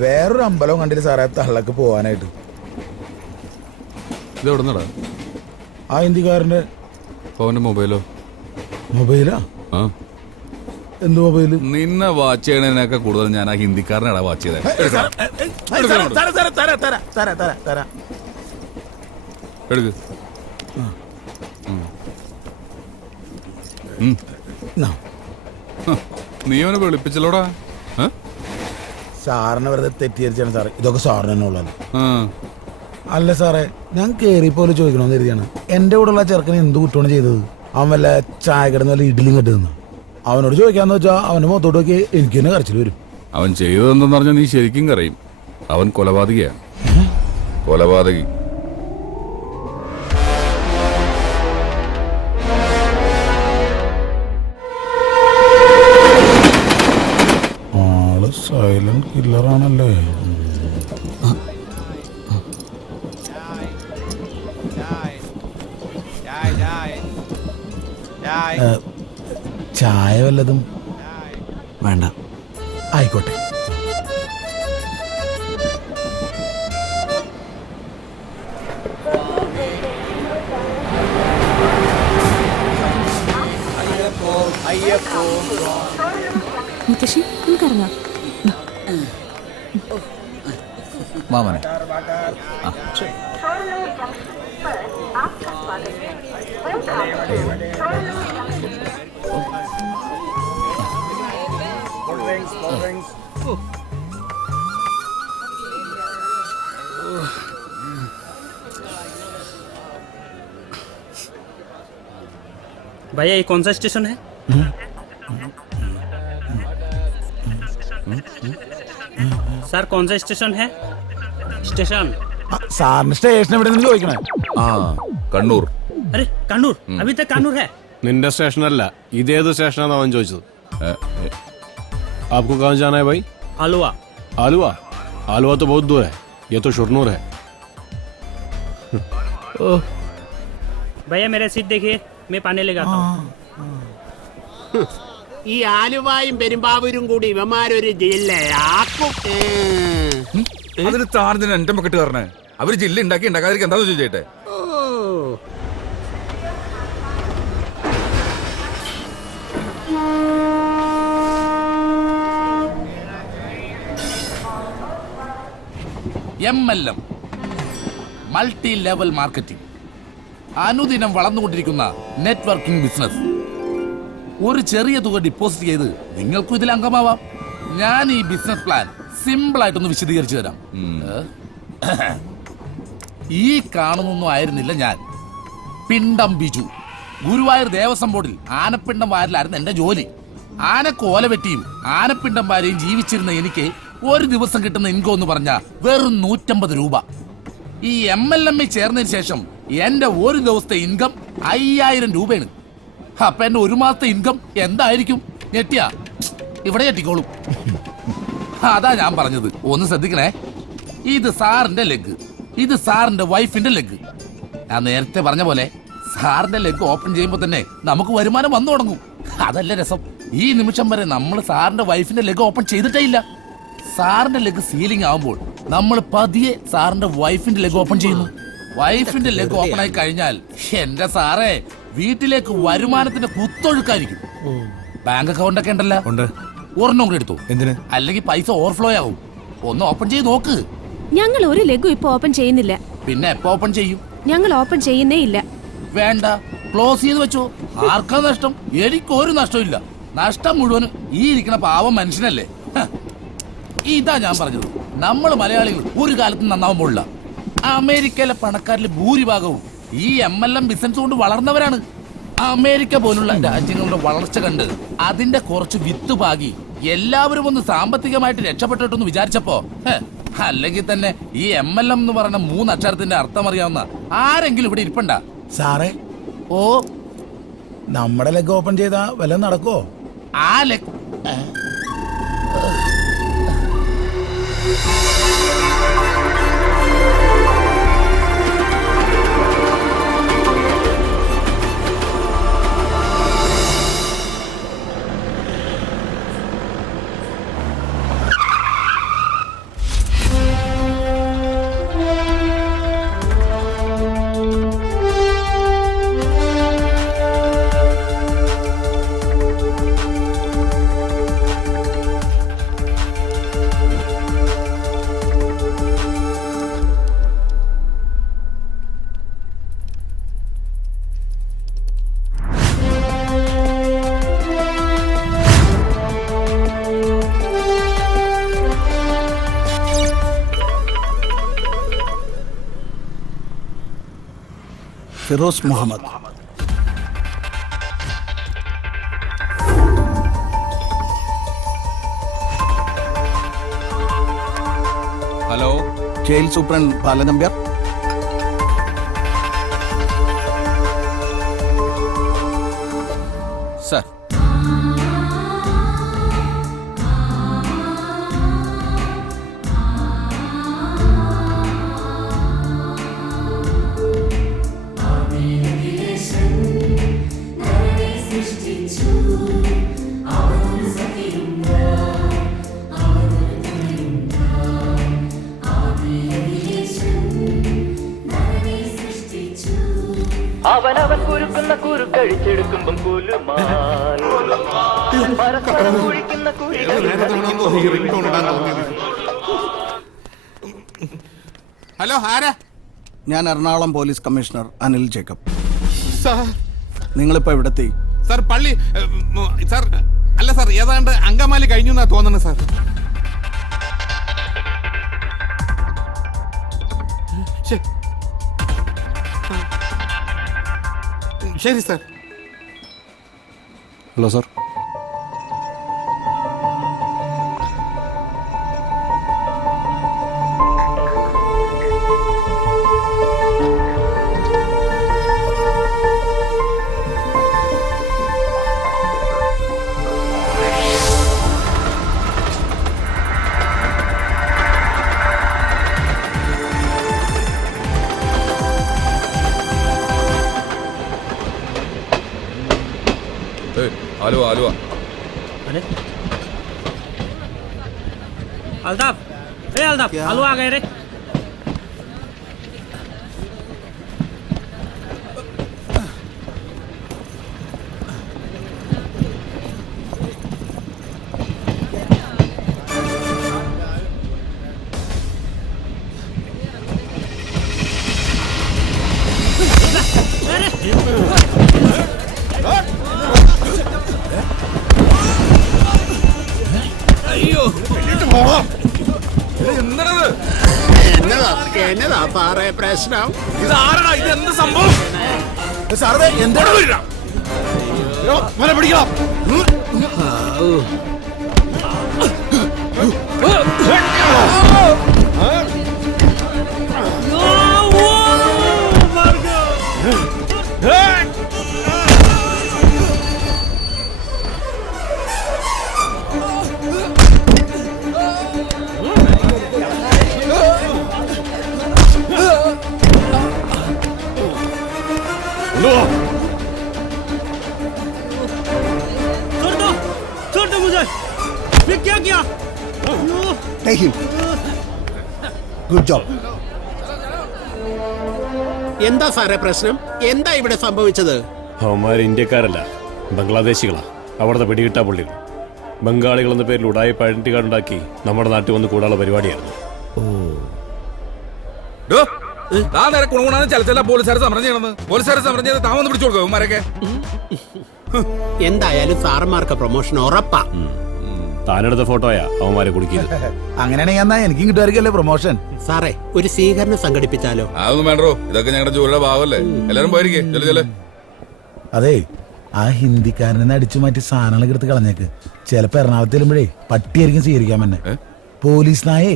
വേറൊരു അമ്പലവും കണ്ടില്ല സാറേ തള്ളക്ക് പോവാനായിട്ട്. ആ ഹിന്ദിക്കാരന്റെ മൊബൈലോ? മൊബൈലാ? എന്ത് മൊബൈല്? നിന്നെ വാച്ച് ചെയ്യണതിനൊക്കെ കൂടുതൽ ഞാൻ ആ ഹിന്ദിക്കാരനാടാ വാച്ച് ചെയ്തത്. എടുക്ക്. നീ അവനെ വെളുപ്പിച്ചല്ലോടാ. സാറിനെ വെറുതെ തെറ്റിദ്ധരിച്ചാണ് സാറേ. ഇതൊക്കെ സാറിന് തന്നെ ഉള്ളത്. അല്ല സാറേ, ഞാൻ കേറിപ്പോലെ ചോദിക്കണമെന്ന് കരുതിയാണ്. എന്റെ കൂടെ ഉള്ള ചെറുക്കന് എന്ത് കുറ്റമാണ് ചെയ്തത്? അവൻ വല്ല ചായ കിടന്ന് വല്ല ഇഡ്ഡലിയും കെട്ടുന്നു. അവനോട് ചോദിക്കാന്ന് വെച്ചാൽ അവന്റെ മുഖത്തോട്ട് നോക്കി എനിക്ക് തന്നെ കരച്ചിൽ വരും. അവൻ ചെയ്തതെന്തെന്ന് പറഞ്ഞാൽ നീ ശരിക്കും കരയും. അവൻ കൊലപാതകിയാണ്. കൊലപാതകി. ആള് സൈലന്റ് കില്ലറാണല്ലേ. ചായ വല്ലതും വേണ്ട. ആയിക്കോട്ടെ. മുത്തശ്ശി നമുക്കിറങ്ങാം. മാമനെ भैया ये कौन सा स्टेशन है? सर कौन सा स्टेशन है? स्टेशन സാറിന് സ്റ്റേഷൻ എവിടെ നിന്ന് ചോദിക്കണേ? കണ്ണൂർ. अरे कानूर अभी तक कानूर है. നിന്റെ സ്റ്റേഷനല്ല, ഇതേത് സ്റ്റേഷനാണ് അവൻ ചോദിച്ചത്. आपको कहाँ जाना है भाई? आलुआ. आलुआ? आलुआ तो बहुत दूर है, ये तो शुरनूर है. भैया मेरा सीट देखिए, मैं पानी लगाता हूँ. ഈ ആലുവായും പെരുമ്പാവൂരും കൂടി ഇവന്മാരൊരു ജില്ലയാക്കും. അതിന് താരത്തിന് എന്റെ മക്കിട്ട് കാരണേ. അവര് ജില്ല ഉണ്ടാക്കി ഉണ്ടാക്കാതിരിക്കും. എന്താന്ന് ചോദിച്ചേട്ടെ. MLM മൾട്ടി ലെവൽ മാർക്കറ്റിംഗ്, അനുദിനം വളർന്നുകൊണ്ടിരിക്കുന്ന നെറ്റ്വർക്കിംഗ് ബിസിനസ്. ഒരു ചെറിയ തുക ഡിപ്പോസിറ്റ് ചെയ്ത് നിങ്ങൾക്കും ഇതിൽ അംഗമാവാം. ഞാൻ ഈ ബിസിനസ് പ്ലാൻ സിമ്പിൾ ആയിട്ടൊന്ന് വിശദീകരിച്ചു തരാം. ഈ കാണുന്നൊന്നും ആയിരുന്നില്ല ഞാൻ. പിണ്ടം ബിജു. ഗുരുവായൂർ ദേവസ്വം ബോർഡിൽ ആനപ്പിണ്ടം വാരലായിരുന്നു എന്റെ ജോലി. ആനക്കോല വെട്ടിയും ആനപ്പിണ്ടം വാരയും ജീവിച്ചിരുന്ന എനിക്ക് ഒരു ദിവസം കിട്ടുന്ന ഇൻകം എന്ന് പറഞ്ഞാൽ വെറും 150 രൂപ. ഈ MLM ചേർന്നതിന് ശേഷം എന്റെ ഒരു ദിവസത്തെ ഇൻകം 5000 രൂപയാണ്. അപ്പൊ എന്റെ ഒരു മാസത്തെ ഇൻകം എന്തായിരിക്കും? ഞെട്ടിയാ? ഇവിടെ ഞെട്ടിക്കോളും. അതാ ഞാൻ പറഞ്ഞത്, ഒന്ന് ശ്രദ്ധിക്കണേ. ഇത് സാറിന്റെ ലെഗ്, ഇത് സാറിന്റെ വൈഫിന്റെ ലെഗ്. ഞാൻ നേരത്തെ പറഞ്ഞ പോലെ സാറിന്റെ ലെഗ് ഓപ്പൺ ചെയ്യുമ്പോ തന്നെ നമുക്ക് വരുമാനം വന്നു തുടങ്ങും. അതല്ല രസം. ഈ നിമിഷം വരെ നമ്മൾ സാറിന്റെ വൈഫിന്റെ ലെഗ് ഓപ്പൺ ചെയ്തിട്ടേ ഇല്ല. സാറിന്റെ ലെഗ് സീലിംഗ് ആവുമ്പോൾ നമ്മൾ പതിയെ സാറിന്റെ വൈഫിന്റെ ലെഗ് ഓപ്പൺ ചെയ്യുന്നു. വൈഫിന്റെ ലെഗ് ഓപ്പൺ ആയി കഴിഞ്ഞാൽ എന്റെ സാറേ, വീട്ടിലേക്ക് വരുമാനത്തിന്റെ കുത്തൊഴുക്കായിരിക്കും. ബാങ്ക് അക്കൗണ്ട് ഒക്കെ ഉണ്ടല്ലോ, ഒരെണ്ണം കൂടെ എടുത്തു. എന്തിന്? അല്ലെങ്കിൽ പൈസ ഓവർഫ്ലോ ആവും. ഒന്ന് ഓപ്പൺ ചെയ്ത് നോക്ക്. ഞങ്ങൾ ഒരു ലെഗും ഇപ്പൊ ഓപ്പൺ ചെയ്യുന്നില്ല. പിന്നെ എപ്പോ ഓപ്പൺ ചെയ്യും? ഞങ്ങൾ ഓപ്പൺ ചെയ്യുന്നേ ഇല്ല. വേണ്ട, ക്ലോസ് ചെയ്ത് വെച്ചോ. ആർക്കാ നഷ്ടം? എനിക്കൊരു നഷ്ടമില്ല. നഷ്ടം മുഴുവനും ഈ ഇരിക്കുന്ന പാവം മനുഷ്യനല്ലേ. ഇതാ ഞാൻ പറഞ്ഞത്, നമ്മൾ മലയാളികൾ ഒരു കാലത്തും നന്നാവാൻ പോലില്ല. അമേരിക്കയിലെ പണക്കാരിൽ ഭൂരിഭാഗവും ഈ MLM ബിസിനസ് കൊണ്ട് വളർന്നവരാണ്. അമേരിക്ക പോലുള്ള രാജ്യങ്ങളുടെ വളർച്ച കണ്ട് അതിന്റെ കുറച്ച് വിത്ത് പാകി എല്ലാവരും ഒന്ന് സാമ്പത്തികമായിട്ട് രക്ഷപ്പെട്ടിട്ടെന്ന് വിചാരിച്ചപ്പോ, അല്ലെങ്കിൽ തന്നെ ഈ MLM എന്ന് പറയുന്ന 3 അക്ഷരത്തിന്റെ അർത്ഥം അറിയാവുന്ന ആരെങ്കിലും ഇവിടെ ഇരിപ്പണ്ട? സാറേ, ഓ, നമ്മുടെ ലെഗ് ഓപ്പൺ ചെയ്താ വല്ലതും നടക്കുവോ? ആ leg Firoz Muhammad. Hello, jail superintendent Balan Nambiar. Sir. അവനവൻ കുരുക്കുന്ന കുരുക്കഴിച്ചെടുക്കുമ്പം കുലുമാൽ പരസ്പരം കുഴിക്കുന്ന കുഴികൾ. ഹലോ, ആരാ? ഞാൻ Ernakulam police commissioner Anil Jacob. Sir, നിങ്ങളിപ്പോ എവിടെത്തി? സാർ പള്ളി, സാർ അല്ല സാർ, ഏതാണ്ട് അങ്കമാലി കഴിഞ്ഞു എന്നാ തോന്നുന്നത് സാർ. ശരി sir. Hello sir. Aluva Aluva. अरे अल्ताफ, अल्ताफ, आलू आ गए रे. എന്നതാ സാറേ പ്രശ്നം? ഇതെന്ത് സംഭവം? സാറേ എന്താ പിടിക്കണം. छोड़ दो मुझे. मैं क्या किया? Good job. എന്താ സാറേ പ്രശ്നം? എന്താ ഇവിടെ സംഭവിച്ചത്? അവന്മാർ ഇന്ത്യക്കാരല്ല, ബംഗ്ലാദേശികളാ. അവിടുത്തെ പിടികിട്ടാ പുള്ളികൾ. ബംഗാളികൾ എന്ന പേരിൽ ഉടായ്പ ഐഡന്റിറ്റി കാർഡ് ഉണ്ടാക്കി നമ്മുടെ നാട്ടിൽ വന്ന് കൂടാനുള്ള പരിപാടിയായിരുന്നു. പോലീസുകാർ സമരം ചെയ്യണമെന്ന്. പോലീസുകാർ സമരം ചെയ്ത് താമന്ന് പിടിച്ചു കൊടുക്കും ഇവന്മാരൊക്കെ. എന്തായാലും സാറന്മാർക്ക് പ്രൊമോഷൻ ഉറപ്പാ. താനെടുത്ത ഫോട്ടോയാ അവന്മാരെ കുടുക്കിയത്. അങ്ങനെയാണെങ്കിൽ എന്നാ എനിക്കും കിട്ടുമായിരിക്കല്ലേ പ്രൊമോഷൻ. സാറേ, ഒരു സ്വീകരണം സംഘടിപ്പിച്ചാലോ? അതൊന്നും വേണ്ടോ, ഇതൊക്കെ ഞങ്ങളുടെ ജോലിയുടെ ഭാഗമല്ലേ. എല്ലാരും പോയിരിക്കേ. ചെല്ലേ. അതെ, ആ ഹിന്ദിക്കാരനെ അടിച്ചു മാറ്റി സാധനങ്ങളൊക്കെ എടുത്ത് കളഞ്ഞേക്ക്. ചിലപ്പോ എറണാകുളത്ത് ചെല്ലുമ്പോഴേ പട്ടിയായിരിക്കും സ്വീകരിക്കാൻ തന്നെ. പോലീസ് നായേ.